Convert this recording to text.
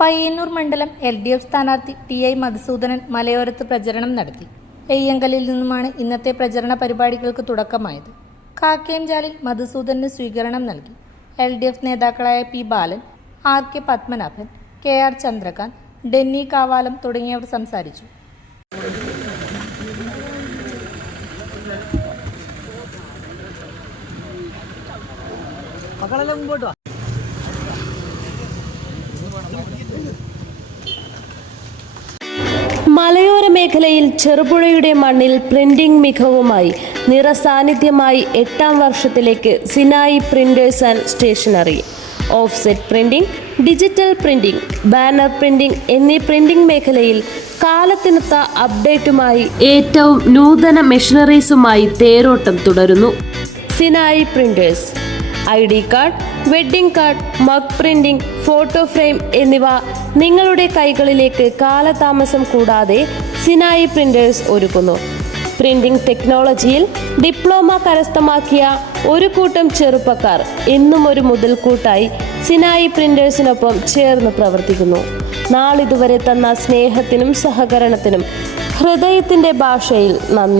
പയ്യന്നൂർ മണ്ഡലം LDF സ്ഥാനാർത്ഥി TI Madhusoodanan മലയോരത്ത് പ്രചരണം നടത്തി. എയ്യങ്കലിൽ നിന്നുമാണ് ഇന്നത്തെ പ്രചരണ പരിപാടികൾക്ക് തുടക്കമായത്. കാക്കയംചാലിൽ മധുസൂദനന് സ്വീകരണം നൽകി. LDF നേതാക്കളായ P. ബാലൻ, RK പത്മനാഭൻ, KR ചന്ദ്രകാന്ത്, ഡെന്നി കാവാലം തുടങ്ങിയവർ സംസാരിച്ചു. മലയോര മേഖലയിൽ ചെറുപുഴയുടെ മണ്ണിൽ പ്രിന്റിംഗ് മികവുമായി നിറസാന്നിധ്യമായി 8ാം വർഷത്തിലേക്ക് Sinai printers and stationery. Offset printing, digital printing, banner printing എന്നീ പ്രിന്റിംഗ് മേഖലയിൽ കാലത്തിനൊത്ത അപ്ഡേറ്റുമായി ഏറ്റവും നൂതന മെഷീനറീസുമായി തേരോട്ടം തുടരുന്നു. Sinai printers ID card, wedding card, mug printing, photo frame എന്നിവ നിങ്ങളുടെ കൈകളിലേക്ക് കാലതാമസം കൂടാതെ സിനായി പ്രിന്റേഴ്സ് ഒരുക്കുന്നു. പ്രിന്റിംഗ് ടെക്നോളജിയിൽ ഡിപ്ലോമ കരസ്ഥമാക്കിയ ഒരു കൂട്ടം ചെറുപ്പക്കാർ എന്നും ഒരു മുതൽക്കൂട്ടായി സിനായി പ്രിന്റേഴ്സിനൊപ്പം ചേർന്ന് പ്രവർത്തിക്കുന്നു. നാളിതുവരെ തന്ന സ്നേഹത്തിനും സഹകരണത്തിനും ഹൃദയത്തിൻ്റെ ഭാഷയിൽ നന്ദി.